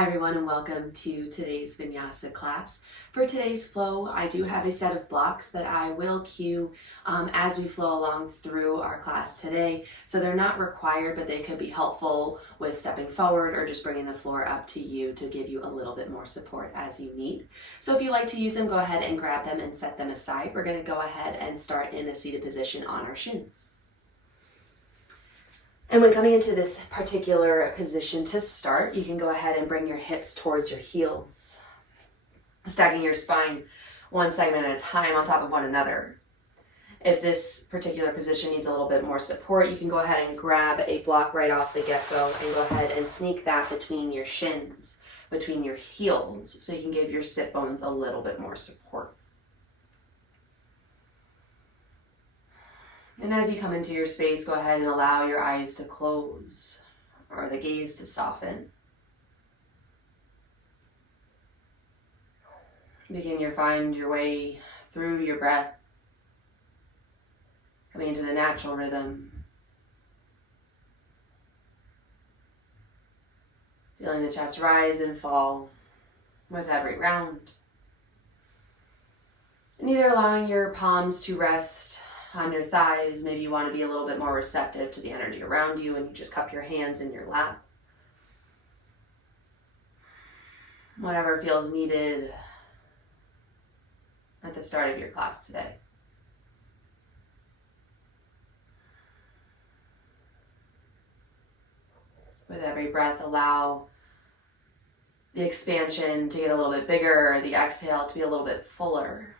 Hi everyone and welcome to today's Vinyasa class. For today's flow, I do have a set of blocks that I will cue as we flow along through our class today. So they're not required, but they could be helpful with stepping forward or just bringing the floor up to you to give you a little bit more support as you need. So if you like to use them, go ahead and grab them and set them aside. We're going to go ahead and start in a seated position on our shins. And when coming into this particular position to start, you can go ahead and bring your hips towards your heels, stacking your spine one segment at a time on top of one another. If this particular position needs a little bit more support, you can go ahead and grab a block right off the get-go and go ahead and sneak that between your shins, between your heels, so you can give your sit bones a little bit more support. And as you come into your space, go ahead and allow your eyes to close or the gaze to soften. Find your way through your breath, coming into the natural rhythm. Feeling the chest rise and fall with every round. And either allowing your palms to rest on your thighs. Maybe you want to be a little bit more receptive to the energy around you and you just cup your hands in your lap. Whatever feels needed at the start of your class today. With every breath, allow the expansion to get a little bit bigger, the exhale to be a little bit fuller.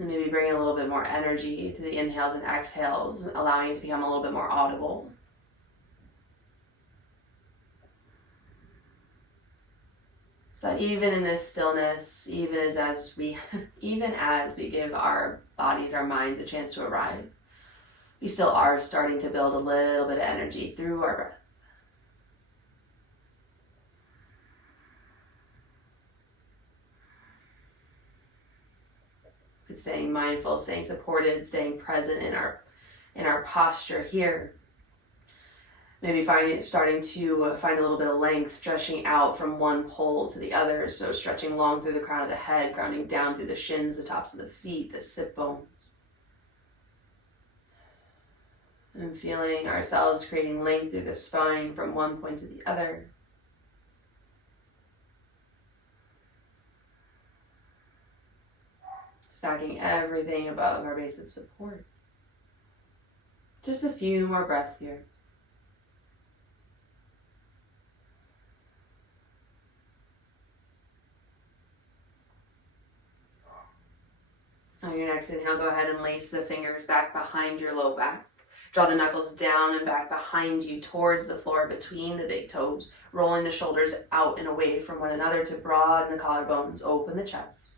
And maybe bring a little bit more energy to the inhales and exhales, allowing it to become a little bit more audible. So even in this stillness, even as we give our bodies, our minds a chance to arrive, we still are starting to build a little bit of energy through our breath. Staying mindful, staying supported, staying present in our posture here. Maybe starting to find a little bit of length, stretching out from one pole to the other. So stretching long through the crown of the head, grounding down through the shins, the tops of the feet, the sit bones. And feeling ourselves creating length through the spine from one point to the other. Stacking everything above our base of support. Just a few more breaths here. On your next inhale, go ahead and lace the fingers back behind your low back. Draw the knuckles down and back behind you towards the floor between the big toes, rolling the shoulders out and away from one another to broaden the collarbones, open the chest.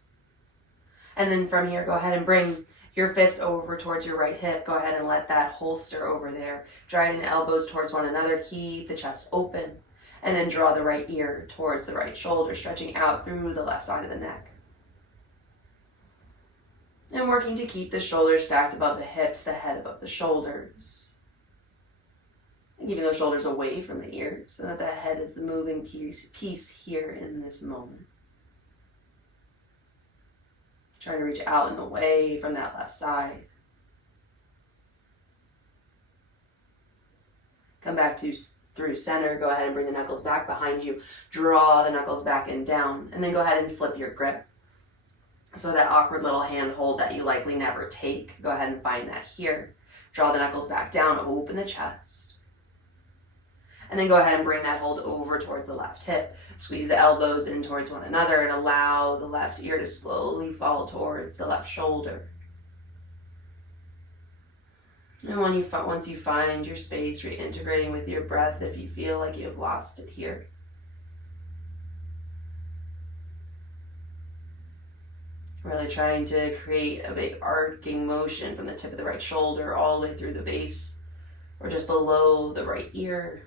And then from here, go ahead and bring your fists over towards your right hip. Go ahead and let that holster over there. Driving the elbows towards one another. Keep the chest open. And then draw the right ear towards the right shoulder, stretching out through the left side of the neck. And working to keep the shoulders stacked above the hips, the head above the shoulders. And keeping those shoulders away from the ears so that the head is the moving piece here in this moment. Try to reach out and away from that left side. Come back to through center. Go ahead and bring the knuckles back behind you. Draw the knuckles back and down. And then go ahead and flip your grip. So that awkward little hand hold that you likely never take, go ahead and find that here. Draw the knuckles back down, open the chest. And then go ahead and bring that hold over towards the left hip. Squeeze the elbows in towards one another and allow the left ear to slowly fall towards the left shoulder. And once you find your space, reintegrating with your breath if you feel like you have lost it here. Really trying to create a big arcing motion from the tip of the right shoulder all the way through the base or just below the right ear.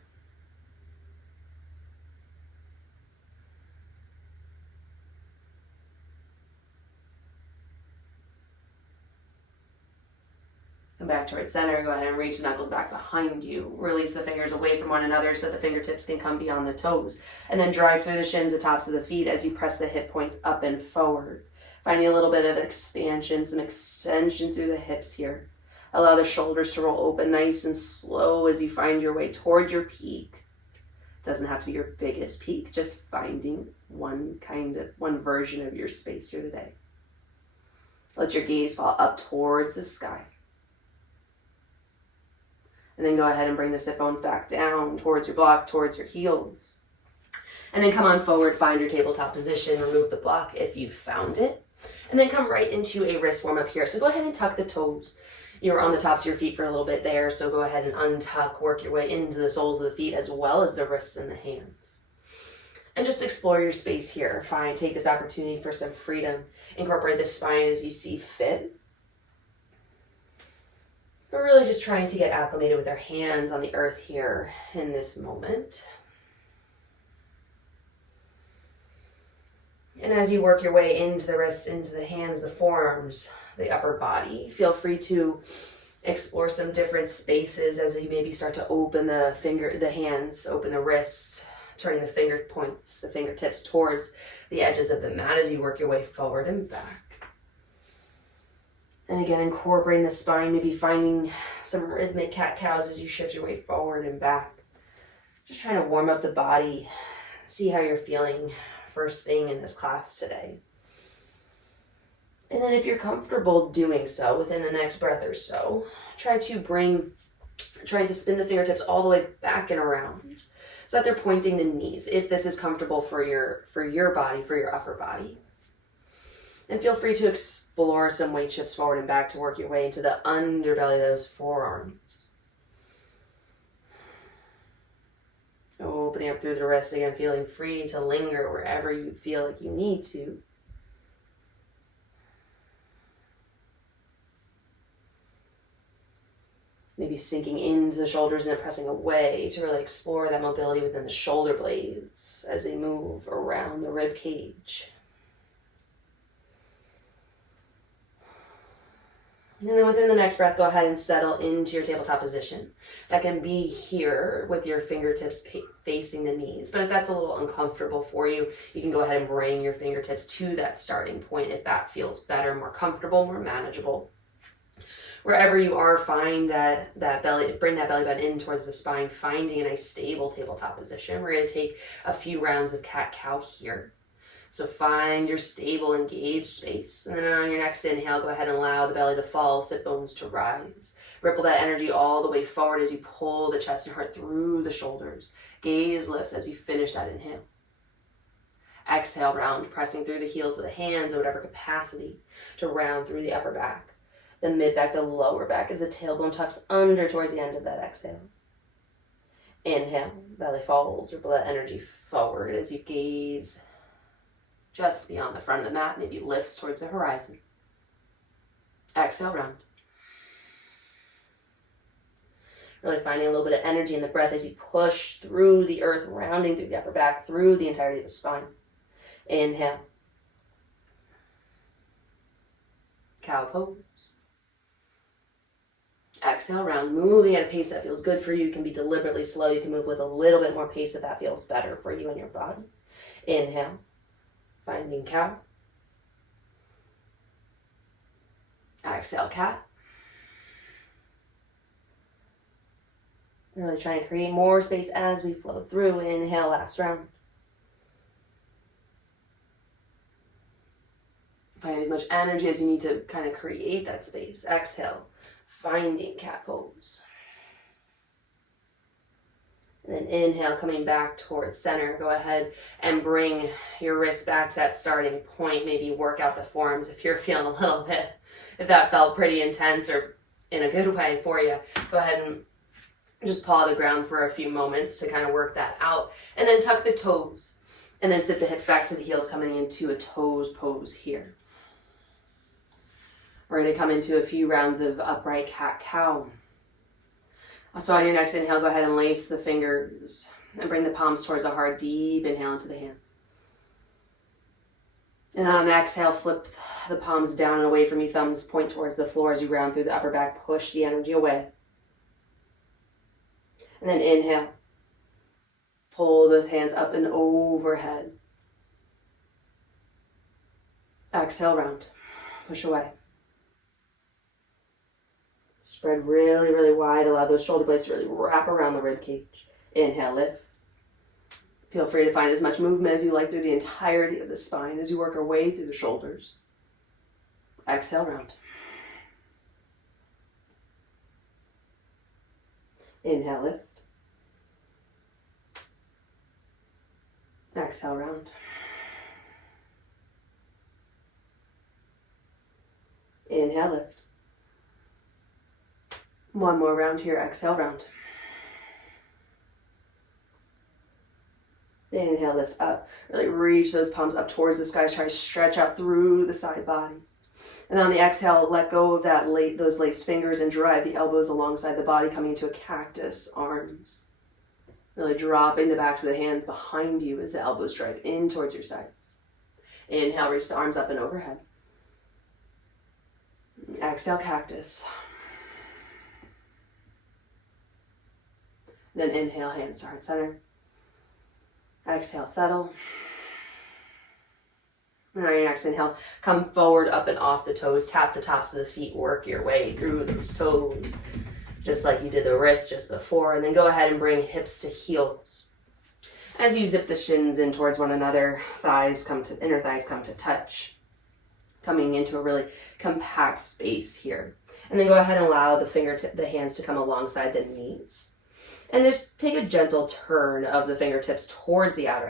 Come back towards center. Go ahead and reach the knuckles back behind you. Release the fingers away from one another so the fingertips can come beyond the toes. And then drive through the shins, the tops of the feet as you press the hip points up and forward. Finding a little bit of expansion, some extension through the hips here. Allow the shoulders to roll open nice and slow as you find your way toward your peak. It doesn't have to be your biggest peak, just finding one version of your space here today. Let your gaze fall up towards the sky. And then go ahead and bring the sit bones back down towards your block, towards your heels. And then come on forward, find your tabletop position, remove the block if you've found it. And then come right into a wrist warm up here. So go ahead and tuck the toes. You were on the tops of your feet for a little bit there, so go ahead and untuck, work your way into the soles of the feet as well as the wrists and the hands. And just explore your space here. Take this opportunity for some freedom. Incorporate the spine as you see fit. But really just trying to get acclimated with our hands on the earth here in this moment. And as you work your way into the wrists, into the hands, the forearms, the upper body, feel free to explore some different spaces as you maybe start to open the hands, open the wrists, turning the finger points, the fingertips towards the edges of the mat as you work your way forward and back. And again, incorporating the spine, maybe finding some rhythmic cat-cows as you shift your way forward and back. Just trying to warm up the body, see how you're feeling first thing in this class today. And then if you're comfortable doing so, within the next breath or so, try to spin the fingertips all the way back and around so that they're pointing the knees, if this is comfortable for your body, for your upper body. And feel free to explore some weight shifts forward and back to work your way into the underbelly of those forearms. Opening up through the wrists again, feeling free to linger wherever you feel like you need to. Maybe sinking into the shoulders and then pressing away to really explore that mobility within the shoulder blades as they move around the rib cage. And then within the next breath, go ahead and settle into your tabletop position. That can be here with your fingertips facing the knees. But if that's a little uncomfortable for you, you can go ahead and bring your fingertips to that starting point if that feels better, more comfortable, more manageable. Wherever you are, find that belly, bring that belly button in towards the spine, finding a nice stable tabletop position. We're going to take a few rounds of cat-cow here. So find your stable, engaged space. And then on your next inhale, go ahead and allow the belly to fall, sit bones to rise. Ripple that energy all the way forward as you pull the chest and heart through the shoulders. Gaze lifts as you finish that inhale. Exhale, round, pressing through the heels of the hands in whatever capacity to round through the upper back. The mid back, the lower back as the tailbone tucks under towards the end of that exhale. Inhale, belly falls, ripple that energy forward as you gaze just beyond the front of the mat, maybe lifts towards the horizon. Exhale, round. Really finding a little bit of energy in the breath as you push through the earth, rounding through the upper back, through the entirety of the spine. Inhale. Cow pose. Exhale, round, moving at a pace that feels good for you. You can be deliberately slow. You can move with a little bit more pace if that feels better for you and your body. Inhale. Finding cow. Exhale, cat. Really trying to create more space as we flow through. Inhale, last round. Find as much energy as you need to kind of create that space. Exhale, finding cat pose. And then inhale, coming back towards center. Go ahead and bring your wrists back to that starting point. Maybe work out the forearms if you're feeling a little bit, if that felt pretty intense or in a good way for you. Go ahead and just paw the ground for a few moments to kind of work that out. And then tuck the toes. And then sit the hips back to the heels, coming into a toes pose here. We're going to come into a few rounds of upright cat-cow. So on your next inhale, go ahead and lace the fingers and bring the palms towards the heart. Deep inhale into the hands. And on the exhale, flip the palms down and away from you. Thumbs point towards the floor as you round through the upper back. Push the energy away. And then inhale. Pull those hands up and overhead. Exhale, round. Push away. Spread really, really wide. Allow those shoulder blades to really wrap around the rib cage. Inhale, lift. Feel free to find as much movement as you like through the entirety of the spine as you work our way through the shoulders. Exhale, round. Inhale, lift. Exhale, round. Inhale, lift. One more round here. Exhale, round. Inhale, lift up. Really reach those palms up towards the sky. Try to stretch out through the side body. And on the exhale, let go of those laced fingers and drive the elbows alongside the body, coming into a cactus, arms. Really dropping the backs of the hands behind you as the elbows drive in towards your sides. Inhale, reach the arms up and overhead. Exhale, cactus. Then inhale, hands to heart center. Exhale, settle. And on your next inhale, come forward, up and off the toes. Tap the tops of the feet. Work your way through those toes, just like you did the wrists just before. And then go ahead and bring hips to heels. As you zip the shins in towards one another, inner thighs come to touch, coming into a really compact space here. And then go ahead and allow the hands to come alongside the knees. And just take a gentle turn of the fingertips towards the outer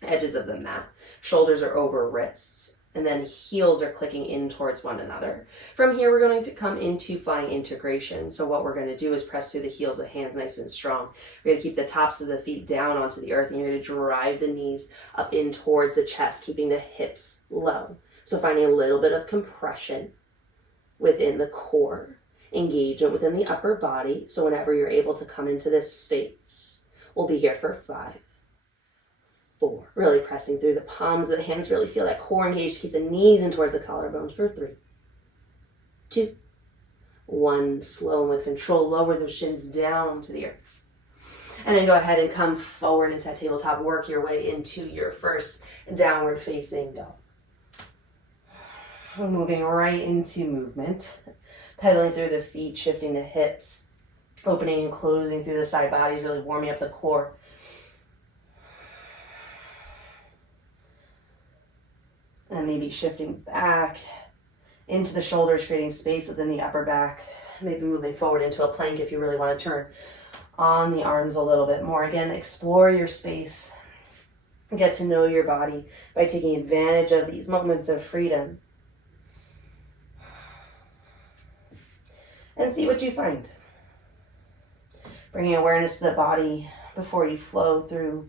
edges of the mat. Shoulders are over wrists, and then heels are clicking in towards one another. From here, we're going to come into flying integration. So what we're going to do is press through the heels of the hands nice and strong. We're going to keep the tops of the feet down onto the earth, and you're going to drive the knees up in towards the chest, keeping the hips low. So finding a little bit of compression within the core. Engagement within the upper body. So whenever you're able to come into this space, we'll be here for 5, 4. Really pressing through the palms of the hands. Really feel that core engaged. Keep the knees in towards the collarbones for 3, 2, 1. Slow and with control, lower those shins down to the earth. And then go ahead and come forward into that tabletop. Work your way into your first downward facing dog. Moving right into movement. Pedaling through the feet, shifting the hips, opening and closing through the side bodies, really warming up the core. And maybe shifting back into the shoulders, creating space within the upper back. Maybe moving forward into a plank if you really want to turn on the arms a little bit more. Again, explore your space. Get to know your body by taking advantage of these moments of freedom. And see what you find. Bringing awareness to the body before you flow through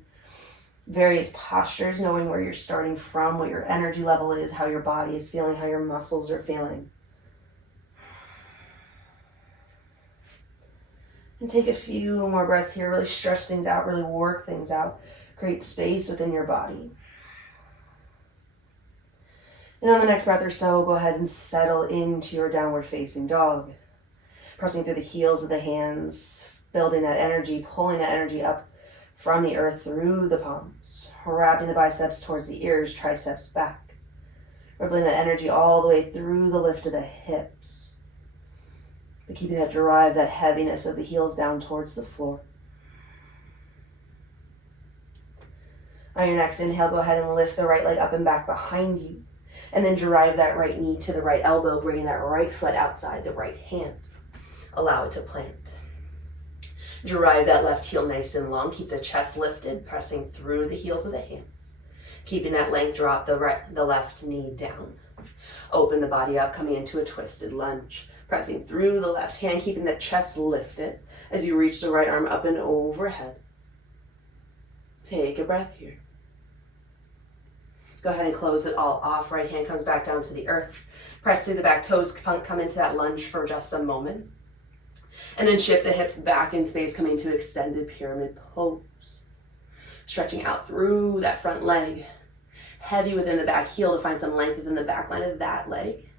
various postures, knowing where you're starting from, what your energy level is, how your body is feeling, how your muscles are feeling. And take a few more breaths here. Really stretch things out, really work things out. Create space within your body. And on the next breath or so, go ahead and settle into your downward facing dog. Pressing through the heels of the hands, building that energy, pulling that energy up from the earth through the palms, wrapping the biceps towards the ears, triceps back, rippling that energy all the way through the lift of the hips, but keeping that drive, that heaviness of the heels down towards the floor. On your next inhale, go ahead and lift the right leg up and back behind you, and then drive that right knee to the right elbow, bringing that right foot outside the right hand. Allow it to plant. Drive that left heel nice and long. Keep the chest lifted, pressing through the heels of the hands. Keeping that length, drop the left knee down. Open the body up, coming into a twisted lunge. Pressing through the left hand, keeping the chest lifted as you reach the right arm up and overhead. Take a breath here. Go ahead and close it all off. Right hand comes back down to the earth. Press through the back toes, come into that lunge for just a moment. And then shift the hips back in space, coming to extended pyramid pose. Stretching out through that front leg. heavy within the back heel to find some length within the back line of that leg.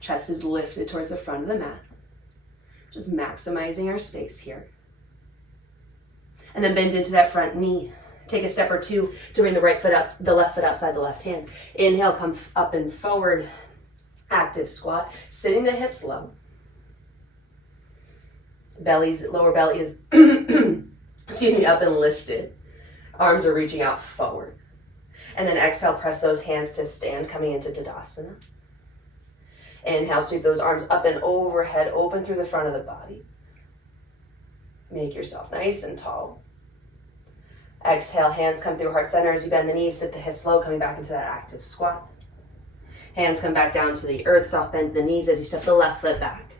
Chest is lifted towards the front of the mat. Just maximizing our space here. And then bend into that front knee. Take a step or two to bring the left foot outside the left hand. Inhale, come up and forward. Active squat, sitting the hips low. Lower belly is, up and lifted. Arms are reaching out forward. And then exhale, press those hands to stand, coming into Tadasana. Inhale, sweep those arms up and overhead, open through the front of the body. Make yourself nice and tall. Exhale, hands come through heart center as you bend the knees, sit the hips low, coming back into that active squat. Hands come back down to the earth, soft bend the knees as you step the left foot back.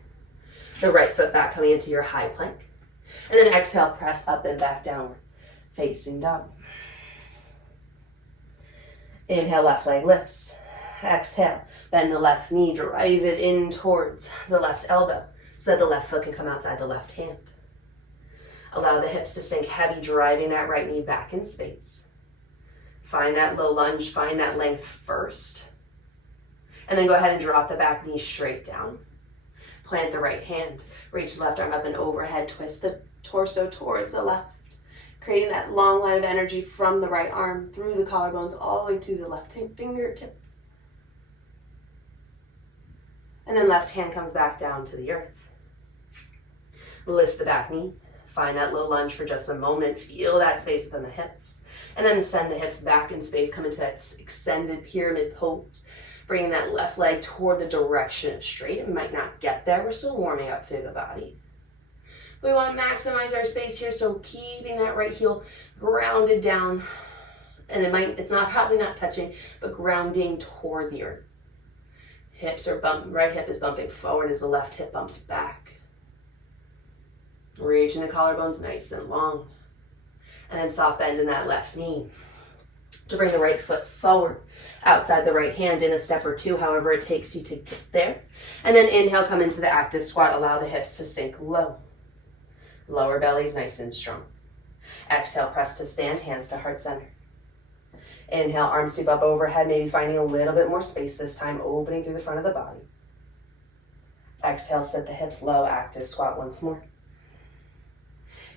The right foot back coming into your high plank. And then exhale, press up and back downward, facing dog. Inhale, left leg lifts. Exhale, bend the left knee, drive it in towards the left elbow so that the left foot can come outside the left hand. Allow the hips to sink heavy, driving that right knee back in space. Find that low lunge, find that length first. And then go ahead and drop the back knee straight down. Plant the right hand, reach the left arm up and overhead, twist the torso towards the left, creating that long line of energy from the right arm through the collarbones all the way to the left fingertips. And then left hand comes back down to the earth. Lift the back knee, find that low lunge for just a moment, feel that space within the hips, and then send the hips back in space, come into that extended pyramid pose. Bringing that left leg toward the direction of straight. It might not get there. We're still warming up through the body. We want to maximize our space here, so keeping that right heel grounded down. And it's probably not touching, but grounding toward the earth. Hips are bumping, right hip is bumping forward as the left hip bumps back. Reaching the collarbones nice and long. And then soft bend in that left knee. To bring the right foot forward, outside the right hand in a step or two, however it takes you to get there. And then inhale, come into the active squat, allow the hips to sink low. Lower belly's nice and strong. Exhale, press to stand, hands to heart center. Inhale, arms sweep up overhead, maybe finding a little bit more space this time, opening through the front of the body. Exhale, sit the hips low, active squat once more.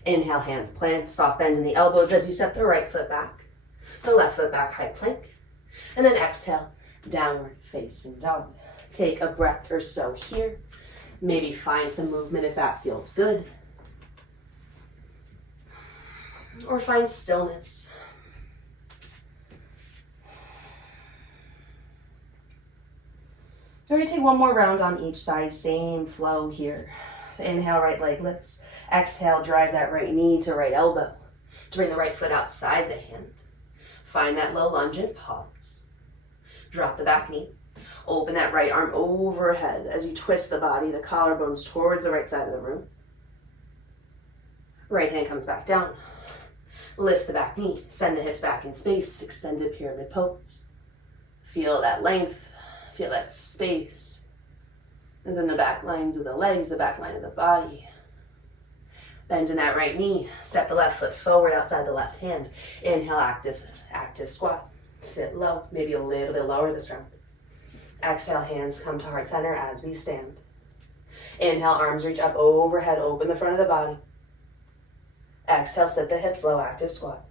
Inhale, hands plant, soft bend in the elbows as you step the right foot back. The left foot back, high plank. And then exhale, downward facing dog. Take a breath or so here. Maybe find some movement if that feels good. Or find stillness. We're going to take one more round on each side, same flow here. So inhale, right leg lifts. Exhale, drive that right knee to right elbow. To bring the right foot outside the hand. Find that low lunge and pause. Drop the back knee. Open that right arm overhead as you twist the body, the collarbones towards the right side of the room. Right hand comes back down. Lift the back knee. Send the hips back in space. Extended pyramid pose. Feel that length. Feel that space. And then the back lines of the legs, the back line of the body. Bend in that right knee. Step the left foot forward outside the left hand. Inhale, active squat. Sit low, maybe a little bit lower this round. Exhale, hands come to heart center as we stand. Inhale, arms reach up overhead, open the front of the body. Exhale, sit the hips low, active squat.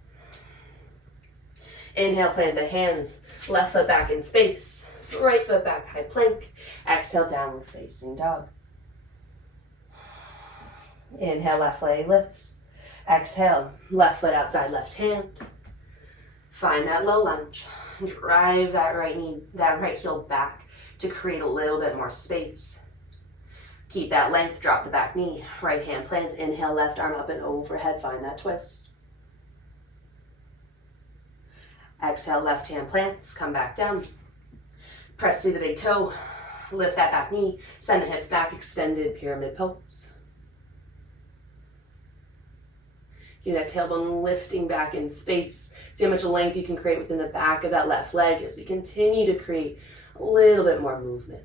Inhale, plant the hands. Left foot back in space. Right foot back, high plank. Exhale, downward facing dog. Inhale, left leg lifts. Exhale, left foot outside left hand. Find that low lunge. Drive that right knee, that right heel back to create a little bit more space. Keep that length, drop the back knee. Right hand plants, inhale, left arm up and overhead, find that twist. Exhale, left hand plants, come back down. Press through the big toe, lift that back knee, send the hips back, extended pyramid pose. Feel that tailbone lifting back in space. See how much length you can create within the back of that left leg as we continue to create a little bit more movement.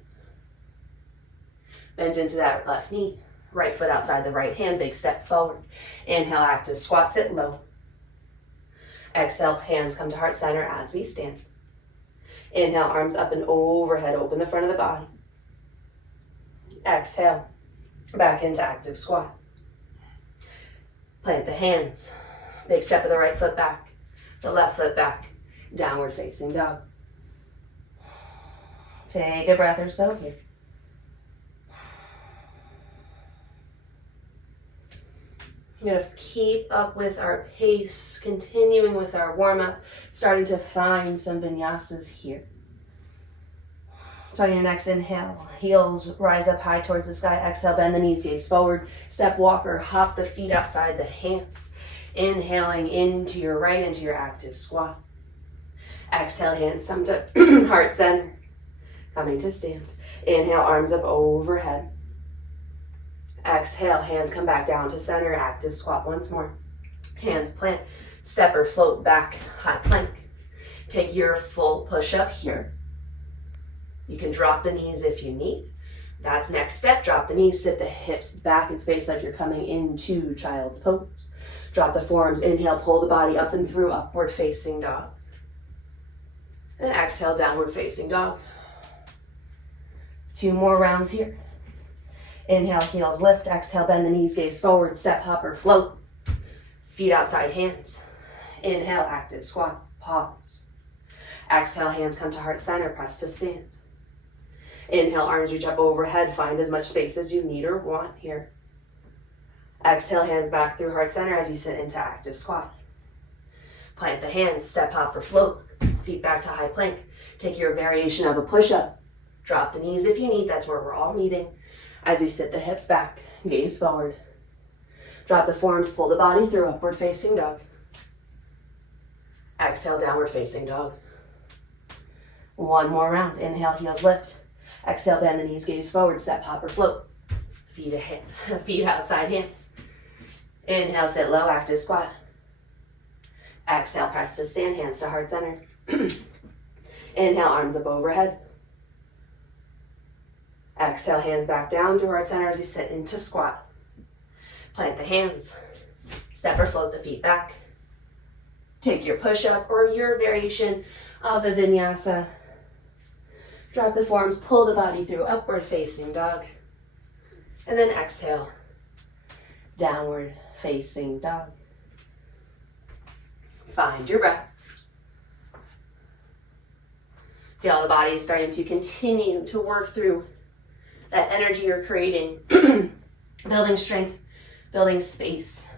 Bend into that left knee. Right foot outside the right hand, big step forward. Inhale, active squat, sit low. Exhale, hands come to heart center as we stand. Inhale, arms up and overhead. Open the front of the body. Exhale, back into active squat. Plant the hands. Big step of the right foot back. The left foot back. Downward facing dog. Take a breath or so here. We're going to keep up with our pace, continuing with our warm-up, starting to find some vinyasas here. So on your next inhale, heels rise up high towards the sky. Exhale, bend the knees, gaze forward. Step walker, hop the feet outside the hands. Inhaling into your right, into your active squat. Exhale, hands come to heart center. Coming to stand. Inhale, arms up overhead. Exhale, hands come back down to center, active squat once more. Hands plant, step or float back, high plank. Take your full push up here. You can drop the knees if you need. That's next step. Drop the knees, sit the hips back in space like you're coming into child's pose. Drop the forearms, inhale, pull the body up and through, upward facing dog. And exhale, downward facing dog. 2 more rounds here. Inhale, heels lift. Exhale, bend the knees, gaze forward, step, hop, or float. Feet outside hands. Inhale, active squat, pause. Exhale, hands come to heart center, press to stand. Inhale, arms reach up overhead, find as much space as you need or want here. Exhale, hands back through heart center as you sit into active squat. Plant the hands, step, hop, or float. Feet back to high plank. Take your variation of a push-up. Drop the knees if you need, that's where we're all meeting. As you sit the hips back, gaze forward. Drop the forearms, pull the body through, upward facing dog. Exhale, downward facing dog. 1 more round. Inhale, heels lift. Exhale, bend the knees, gaze forward, step, hop, or float. Feet outside hands. Inhale, sit low, active squat. Exhale, press to stand, hands to heart center. Inhale, arms up overhead. Exhale, hands back down to heart center as you sit into squat. Plant the hands. Step or float the feet back. Take your push-up or your variation of a vinyasa. Drop the forearms, pull the body through, upward facing dog. And then exhale, downward facing dog. Find your breath. Feel the body starting to continue to work through that energy you're creating, building strength, building space,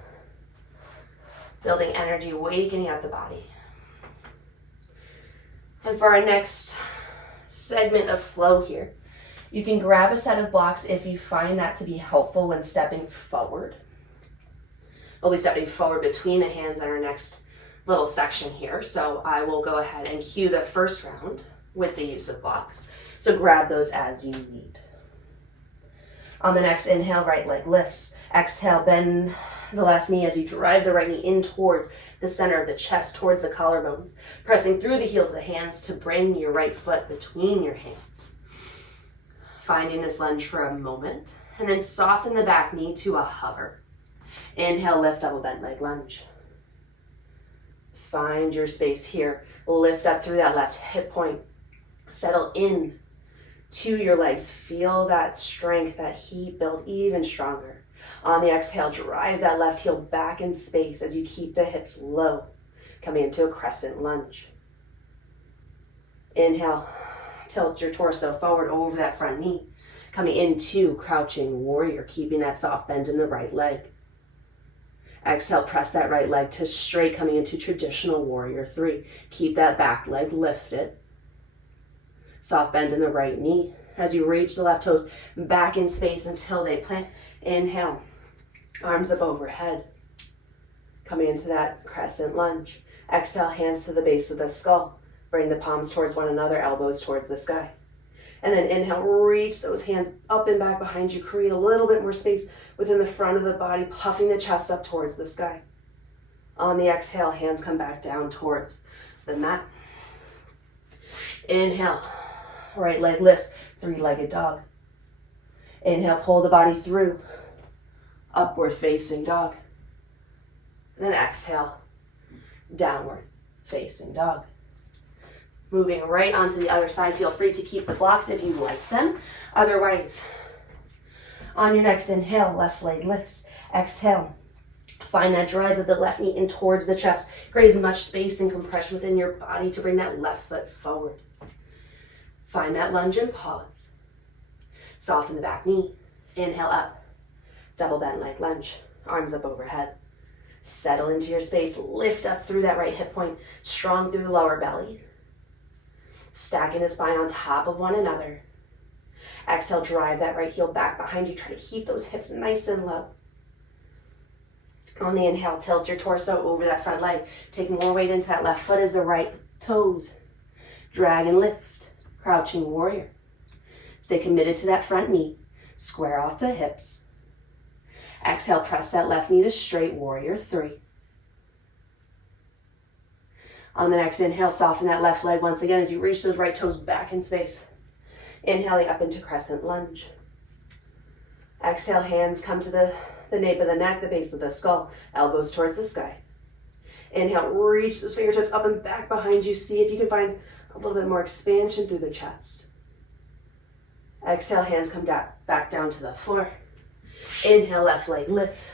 building energy, wakening up the body. And for our next segment of flow here, you can grab a set of blocks if you find that to be helpful when stepping forward. We'll be stepping forward between the hands in our next little section here. So I will go ahead and cue the first round with the use of blocks. So grab those as you need. On the next inhale, right leg lifts. Exhale, bend the left knee as you drive the right knee in towards the center of the chest, towards the collarbones, pressing through the heels of the hands to bring your right foot between your hands. Finding this lunge for a moment, and then soften the back knee to a hover. Inhale, lift, double bent leg lunge. Find your space here. Lift up through that left hip point. Settle in to your legs. Feel that strength, that heat build even stronger. On the exhale, drive that left heel back in space as you keep the hips low, coming into a crescent lunge. Inhale, tilt your torso forward over that front knee, coming into crouching warrior, keeping that soft bend in the right leg. Exhale, press that right leg to straight, coming into traditional warrior 3. Keep that back leg lifted. Soft bend in the right knee as you reach the left toes back in space until they plant. Inhale, arms up overhead, coming into that crescent lunge. Exhale, hands to the base of the skull. Bring the palms towards one another, elbows towards the sky. And then inhale, reach those hands up and back behind you. Create a little bit more space within the front of the body, puffing the chest up towards the sky. On the exhale, hands come back down towards the mat. Inhale, right leg lifts, 3-legged dog. Inhale, pull the body through, upward facing dog. And then exhale, downward facing dog. Moving right onto the other side. Feel free to keep the blocks if you like them. Otherwise, on your next inhale, left leg lifts. Exhale. Find that drive of the left knee in towards the chest. Create as much space and compression within your body to bring that left foot forward. Find that lunge and pause. Soften the back knee. Inhale up. Double bent leg lunge. Arms up overhead. Settle into your space. Lift up through that right hip point. Strong through the lower belly. Stacking the spine on top of one another. Exhale, drive that right heel back behind you. Try to keep those hips nice and low. On the inhale, tilt your torso over that front leg. Take more weight into that left foot as the right toes. Drag and lift. Crouching warrior. Stay committed to that front knee. Square off the hips. Exhale, press that left knee to straight, warrior 3. On the next inhale, soften that left leg once again as you reach those right toes back in space. Inhaling up into crescent lunge. Exhale, hands come to the nape of the neck, the base of the skull, elbows towards the sky. Inhale, reach those fingertips up and back behind you. See if you can find a little bit more expansion through the chest. Exhale, hands come back down to the floor. Inhale, left leg lifts.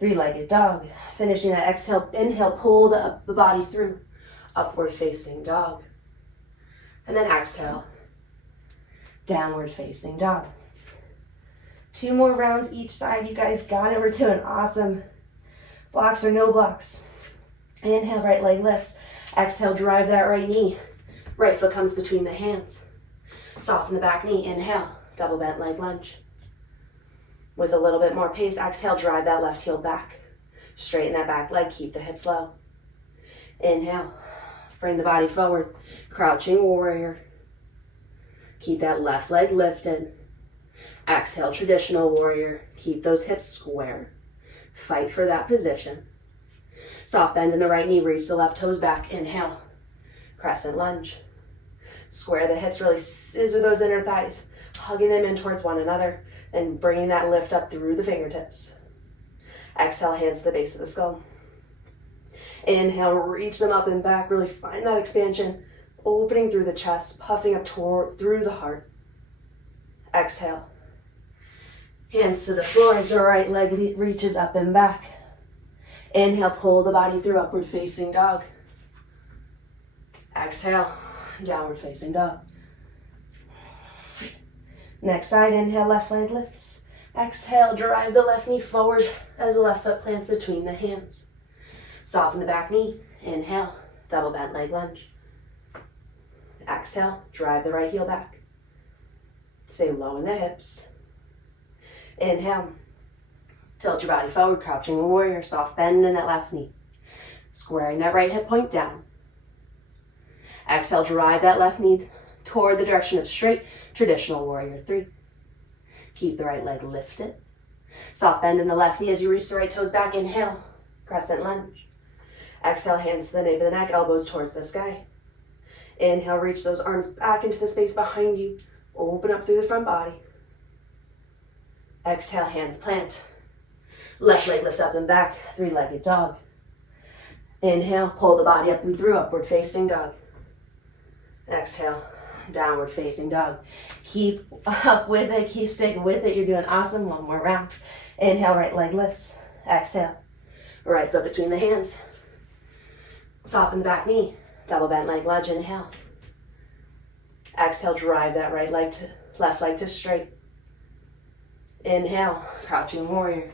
3-legged dog. Finishing that exhale, inhale, pull the body through. Upward facing dog. And then exhale, downward facing dog. 2 more rounds each side. You guys got it. We're doing awesome. Blocks or no blocks. Inhale, right leg lifts. Exhale, drive that right knee. Right foot comes between the hands. Soften the back knee. Inhale, double bent leg lunge. With a little bit more pace, exhale, drive that left heel back. Straighten that back leg, keep the hips low. Inhale, bring the body forward. Crouching warrior. Keep that left leg lifted. Exhale, traditional warrior. Keep those hips square. Fight for that position. Soft bend in the right knee, reach the left toes back. Inhale, crescent lunge. Square the hips, really scissor those inner thighs, hugging them in towards one another. And bringing that lift up through the fingertips. Exhale, hands to the base of the skull. Inhale, reach them up and back. Really find that expansion, opening through the chest, puffing up through the heart. Exhale. Hands to the floor as the right leg reaches up and back. Inhale, pull the body through, upward facing dog. Exhale, downward facing dog. Next side, inhale, left leg lifts. Exhale, drive the left knee forward as the left foot plants between the hands. Soften the back knee. Inhale, double bent leg lunge. Exhale, drive the right heel back. Stay low in the hips. Inhale, tilt your body forward, crouching warrior, soft bend in that left knee. Squaring that right hip point down. Exhale, drive that left knee toward the direction of straight, traditional warrior 3. Keep the right leg lifted. Soft bend in the left knee as you reach the right toes back. Inhale, crescent lunge. Exhale, hands to the nape of the neck, elbows towards the sky. Inhale, reach those arms back into the space behind you. Open up through the front body. Exhale, hands plant. Left leg lifts up and back, 3-legged dog. Inhale, pull the body up and through, upward facing dog. Exhale, downward facing dog. Keep up with it, stick with it. You're doing awesome. 1 more round. Inhale, right leg lifts. Exhale, right foot between the hands. Soften the back knee. Double bent leg lunge. Inhale. Exhale, drive that left leg to straight. Inhale, crouching warrior.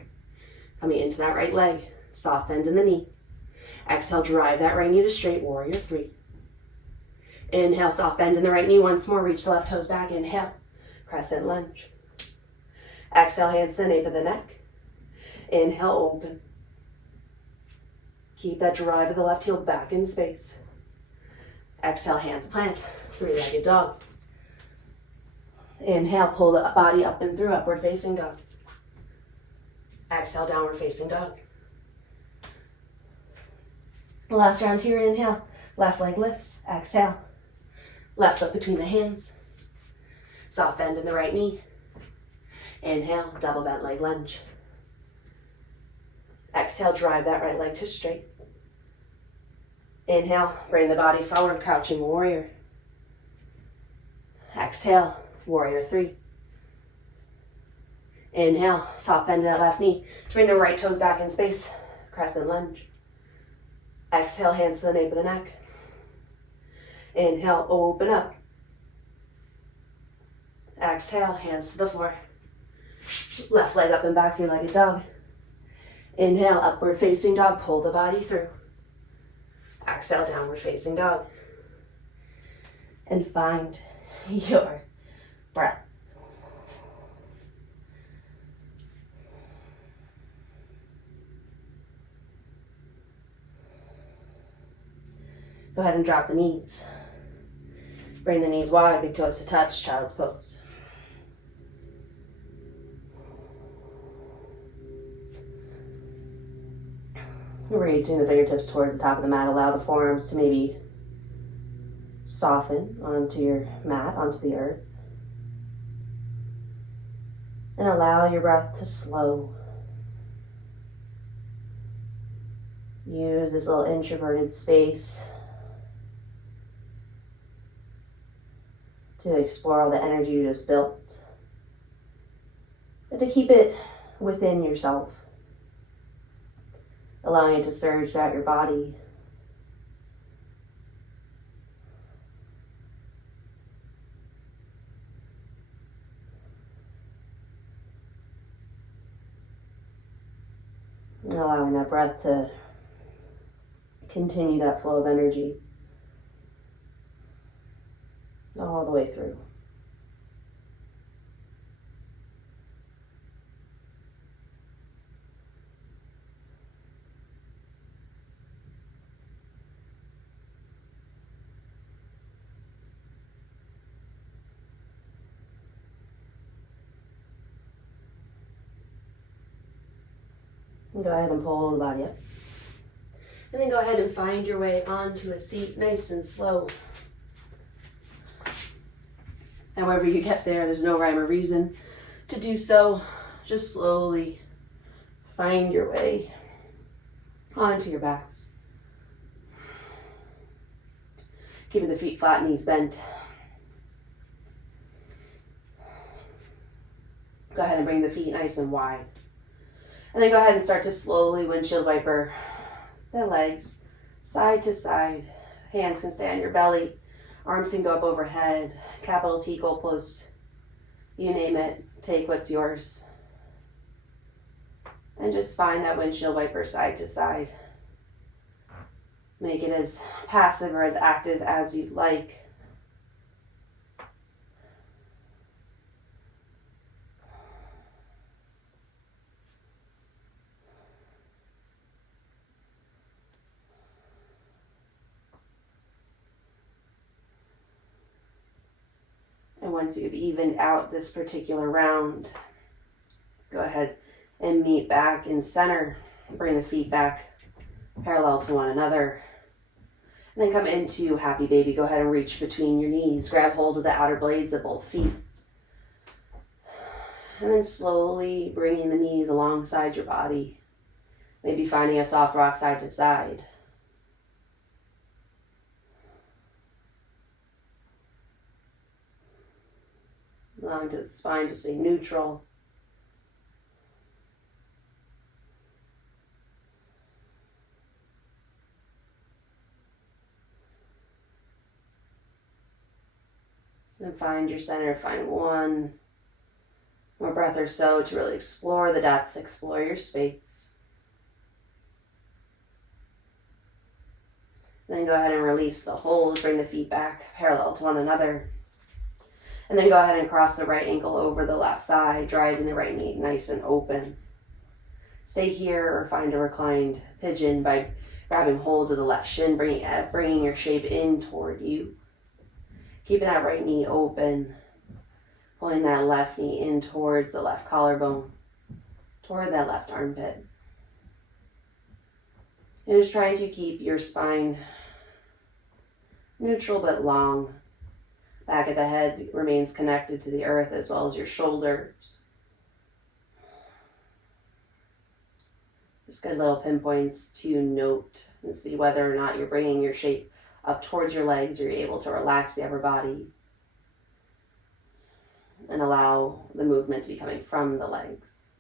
Coming into that right leg. Soft bend in the knee. Exhale, drive that right knee to straight, warrior 3. Inhale, soft bend in the right knee once more. Reach the left toes back. Inhale, crescent lunge. Exhale, hands to the nape of the neck. Inhale, open. Keep that drive of the left heel back in space. Exhale, hands plant, 3-legged dog. Inhale, pull the body up and through, upward facing dog. Exhale, downward facing dog. Last round here, inhale, left leg lifts. Exhale, left foot between the hands. Soft bend in the right knee. Inhale, double bent leg lunge. Exhale, drive that right leg to straight. Inhale, bring the body forward, crouching warrior. Exhale, warrior 3. Inhale, soft bend to that left knee. Bring the right toes back in space, crescent lunge. Exhale, hands to the nape of the neck. Inhale, open up. Exhale, hands to the floor. Left leg up and back, three-legged dog. Inhale, upward facing dog, pull the body through. Exhale, downward facing dog. And find your breath. Go ahead and drop the knees. Bring the knees wide, big toes to touch, child's pose. Reaching the fingertips towards the top of the mat. Allow the forearms to maybe soften onto your mat, onto the earth. And allow your breath to slow. Use this little introverted space to explore all the energy you just built. But to keep it within yourself. Allowing it to surge throughout your body. And allowing that breath to continue that flow of energy all the way through. And go ahead and pull the body up. And then go ahead and find your way onto a seat, nice and slow. However you get there, there's no rhyme or reason to do so. Just slowly find your way onto your backs. Keeping the feet flat, knees bent. Go ahead and bring the feet nice and wide. And then go ahead and start to slowly windshield wiper the legs side to side. Hands can stay on your belly. Arms can go up overhead. Capital T, goalpost. You name it. Take what's yours. And just find that windshield wiper side to side. Make it as passive or as active as you'd like. And once you've evened out this particular round, go ahead and meet back in center. Bring the feet back parallel to one another. And then come into happy baby. Go ahead and reach between your knees. Grab hold of the outer blades of both feet. And then slowly bringing the knees alongside your body. Maybe finding a soft rock side to side. Allowing the spine to stay neutral. Then find your center, find one more breath or so to really explore the depth, explore your space. Then go ahead and release the hold, bring the feet back parallel to one another. And then go ahead and cross the right ankle over the left thigh, driving the right knee nice and open. Stay here or find a reclined pigeon by grabbing hold of the left shin, bringing your shape in toward you. Keeping that right knee open, pulling that left knee in towards the left collarbone, toward that left armpit. And just trying to keep your spine neutral but long. Back of the head remains connected to the earth as well as your shoulders. Just good little pinpoints to note and see whether or not you're bringing your shape up towards your legs, or you're able to relax the upper body and allow the movement to be coming from the legs.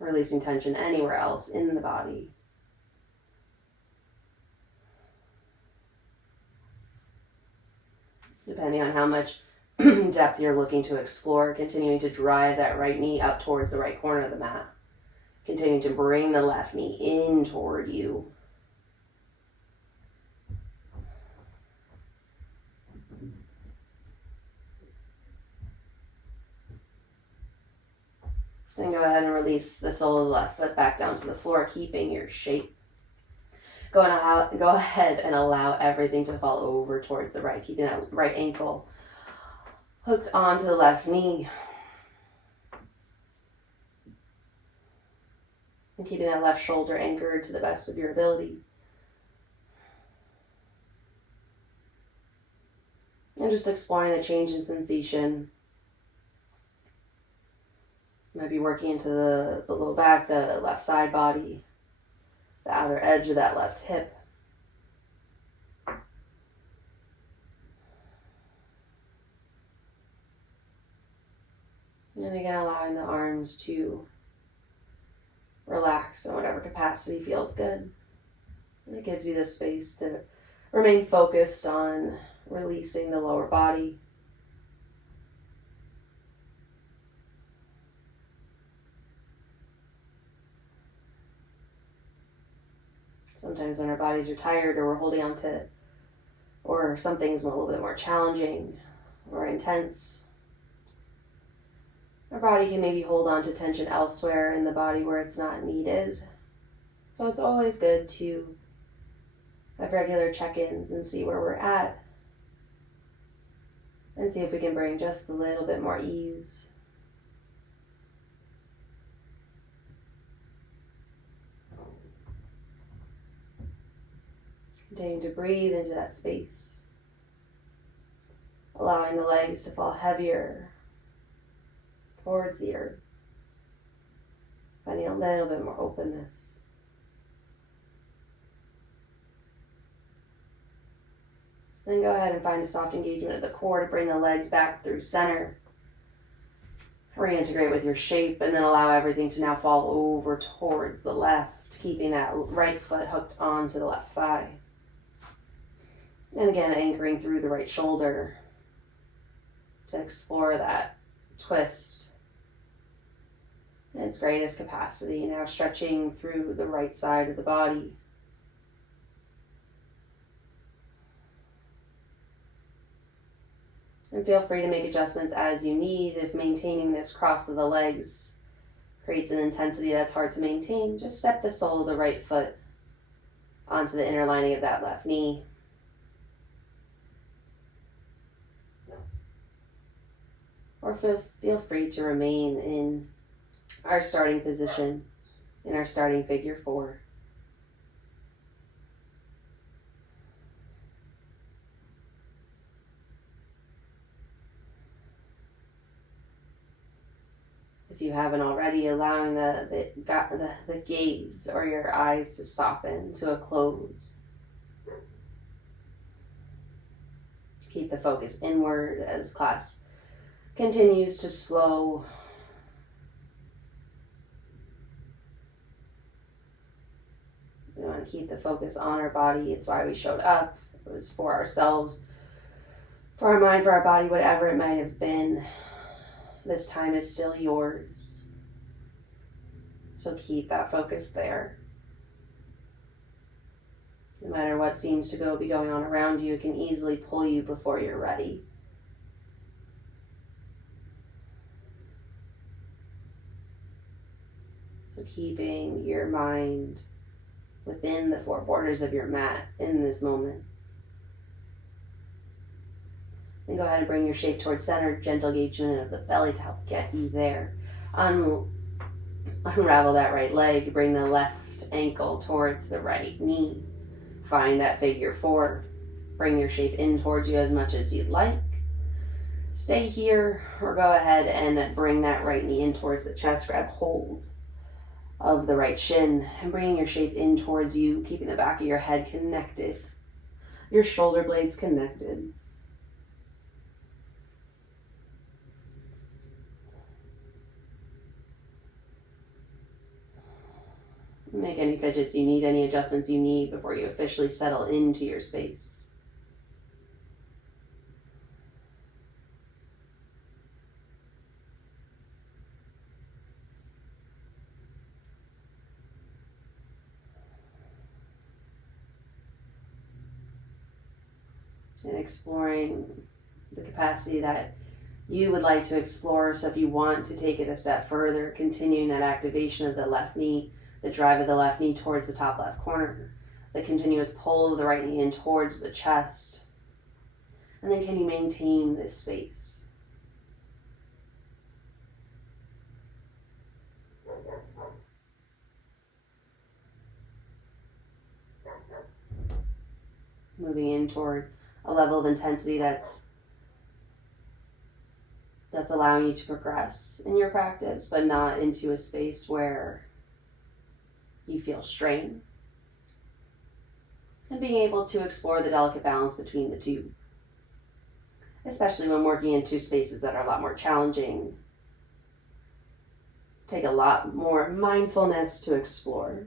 Releasing tension anywhere else in the body. Depending on how much depth you're looking to explore, continuing to drive that right knee up towards the right corner of the mat. Continuing to bring the left knee in toward you. Then go ahead and release the sole of the left foot back down to the floor, keeping your shape. Go ahead and allow everything to fall over towards the right, keeping that right ankle hooked onto the left knee. And keeping that left shoulder anchored to the best of your ability. And just exploring the change in sensation. You might be working into the low back, the left side body, the outer edge of that left hip. And again, allowing the arms to relax in whatever capacity feels good. And it gives you the space to remain focused on releasing the lower body. Sometimes when our bodies are tired, or we're holding on to, or something's a little bit more challenging or intense, our body can maybe hold on to tension elsewhere in the body where it's not needed. So it's always good to have regular check-ins and see where we're at, and see if we can bring just a little bit more ease. Continuing to breathe into that space, allowing the legs to fall heavier towards the earth, finding a little bit more openness. Then go ahead and find a soft engagement of the core to bring the legs back through center. Reintegrate with your shape, and then allow everything to now fall over towards the left, keeping that right foot hooked onto the left thigh. And again, anchoring through the right shoulder to explore that twist in its greatest capacity. Now stretching through the right side of the body. And feel free to make adjustments as you need. If maintaining this cross of the legs creates an intensity that's hard to maintain, just step the sole of the right foot onto the inner lining of that left knee. Or feel free to remain in our starting position, in our starting figure 4. If you haven't already, allowing the gaze or your eyes to soften to a close. Keep the focus inward as class continues to slow. We want to keep the focus on our body. It's why we showed up. It was for ourselves, for our mind, for our body, whatever it might have been. This time is still yours. So keep that focus there. No matter what seems to be going on around you, it can easily pull you before you're ready. So keeping your mind within the 4 borders of your mat in this moment. Then go ahead and bring your shape towards center, gentle engagement of the belly to help get you there. Unravel that right leg, bring the left ankle towards the right knee. Find that figure 4. Bring your shape in towards you as much as you'd like. Stay here, or go ahead and bring that right knee in towards the chest, grab hold of the right shin and bringing your shape in towards you, keeping the back of your head connected, your shoulder blades connected. Make any fidgets you need, any adjustments you need before you officially settle into your space. And exploring the capacity that you would like to explore. So if you want to take it a step further, continuing that activation of the left knee, the drive of the left knee towards the top left corner, the continuous pull of the right knee in towards the chest. And then can you maintain this space? Moving in toward a level of intensity that's allowing you to progress in your practice, but not into a space where you feel strain. And being able to explore the delicate balance between the two, especially when working in two spaces that are a lot more challenging. Take a lot more mindfulness to explore.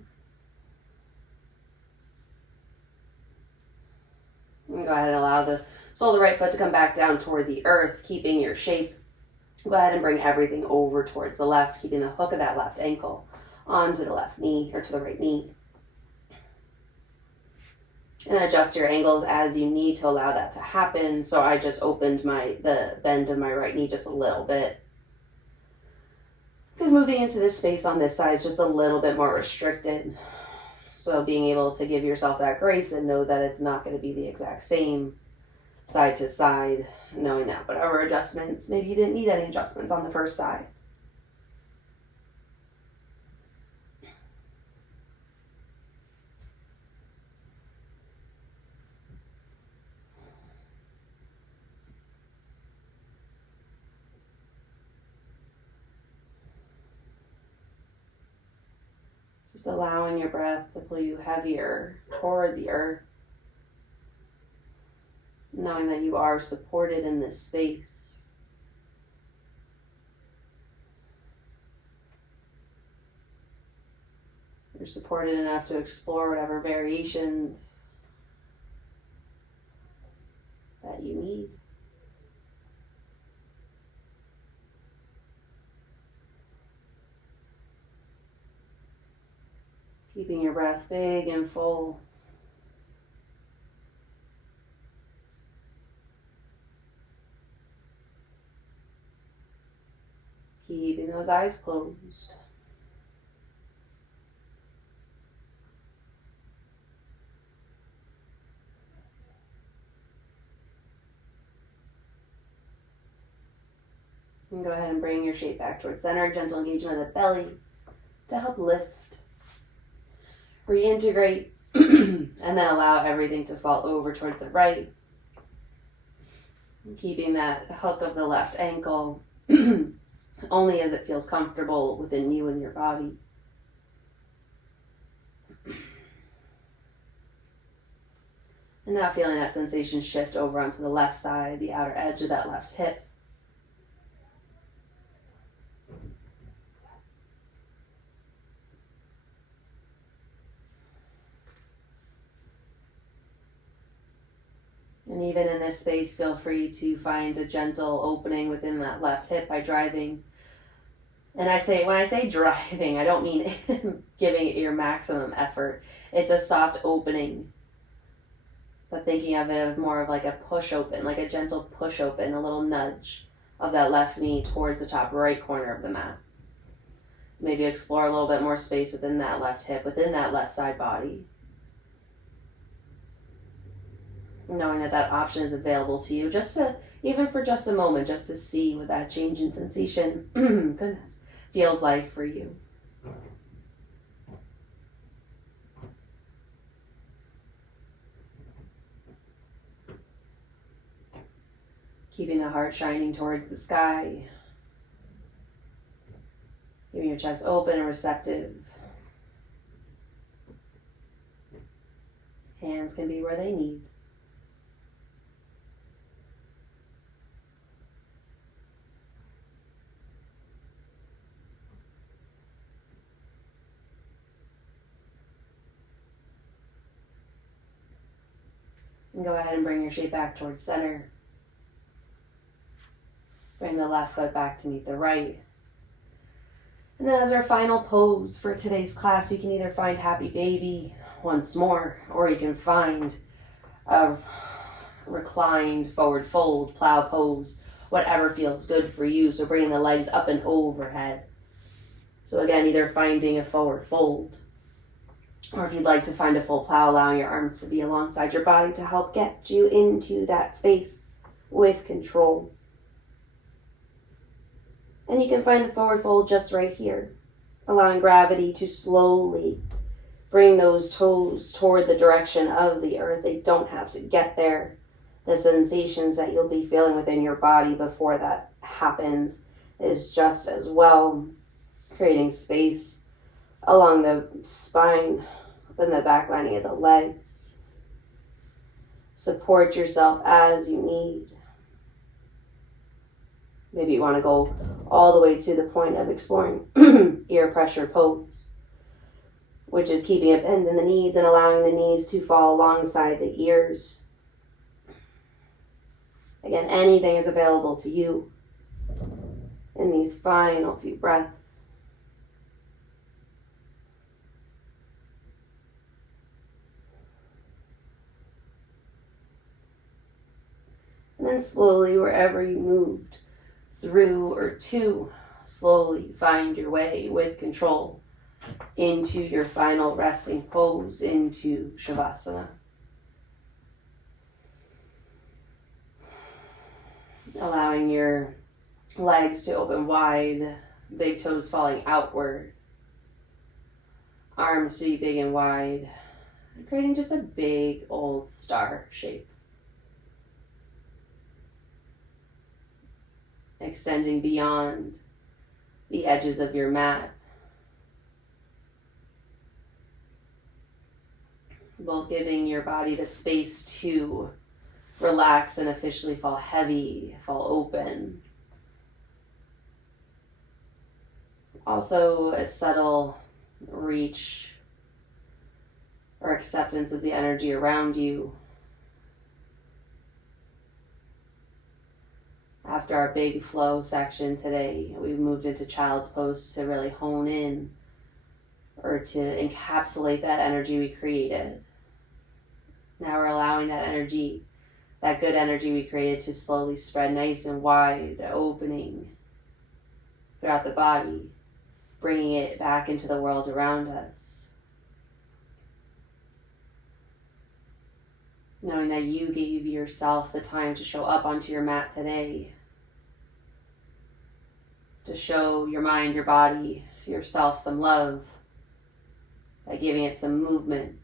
And go ahead and allow the sole of the right foot to come back down toward the earth, keeping your shape. Go ahead and bring everything over towards the left, keeping the hook of that left ankle onto the left knee or to the right knee. And adjust your angles as you need to allow that to happen. So I just opened the bend of my right knee just a little bit, because moving into this space on this side is just a little bit more restricted. So being able to give yourself that grace and know that it's not going to be the exact same side to side, knowing that whatever adjustments, maybe you didn't need any adjustments on the first side. Just allowing your breath to pull you heavier toward the earth, knowing that you are supported in this space. You're supported enough to explore whatever variations that you need. Keeping your breath big and full. Keeping those eyes closed. And go ahead and bring your shape back towards center. Gentle engagement of the belly to help lift. Reintegrate and then allow everything to fall over towards the right. Keeping that hook of the left ankle only as it feels comfortable within you and your body. And now feeling that sensation shift over onto the left side, the outer edge of that left hip. And even in this space, feel free to find a gentle opening within that left hip by driving. And when I say driving, I don't mean giving it your maximum effort. It's a soft opening. But thinking of it as more of like a push open, like a gentle push open, a little nudge of that left knee towards the top right corner of the mat. Maybe explore a little bit more space within that left hip, within that left side body. Knowing that option is available to you, even for just a moment, just to see what that change in sensation goodness, feels like for you. Keeping the heart shining towards the sky. Keeping your chest open and receptive Hands can be where they need. And go ahead and bring your shape back towards center. Bring the left foot back to meet the right. And then as our final pose for today's class, you can either find Happy Baby once more, or you can find a reclined forward fold, plow pose, whatever feels good for you. So bringing the legs up and overhead. So again, either finding a forward fold, or if you'd like to find a full plow, allowing your arms to be alongside your body to help get you into that space with control. And you can find the forward fold just right here, allowing gravity to slowly bring those toes toward the direction of the earth. They don't have to get there. The sensations that you'll be feeling within your body before that happens is just as well, creating space along the spine and the back lining of the legs. Support yourself as you need. Maybe you want to go all the way to the point of exploring ear pressure pose, which is keeping a bend in the knees and allowing the knees to fall alongside the ears. Again, anything is available to you in these final few breaths. And then slowly, wherever you moved through or to, slowly find your way with control into your final resting pose, into Shavasana. Allowing your legs to open wide, big toes falling outward, arms to be big and wide, creating just a big old star shape. Extending beyond the edges of your mat. Both giving your body the space to relax and officially fall heavy, fall open. Also a subtle reach or acceptance of the energy around you. After our big flow section today, we moved into child's pose to really hone in or to encapsulate that energy we created. Now we're allowing that energy, that good energy we created, to slowly spread nice and wide, opening throughout the body, bringing it back into the world around us. Knowing that you gave yourself the time to show up onto your mat today, to show your mind, your body, yourself some love by giving it some movement.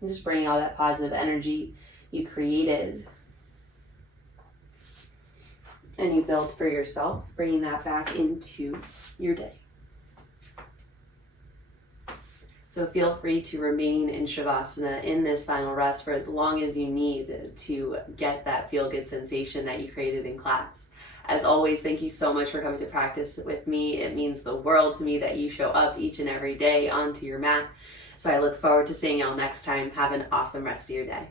And just bringing all that positive energy you created and you built for yourself, bringing that back into your day. So feel free to remain in Shavasana in this final rest for as long as you need to get that feel-good sensation that you created in class. As always, thank you so much for coming to practice with me. It means the world to me that you show up each and every day onto your mat. So I look forward to seeing y'all next time. Have an awesome rest of your day.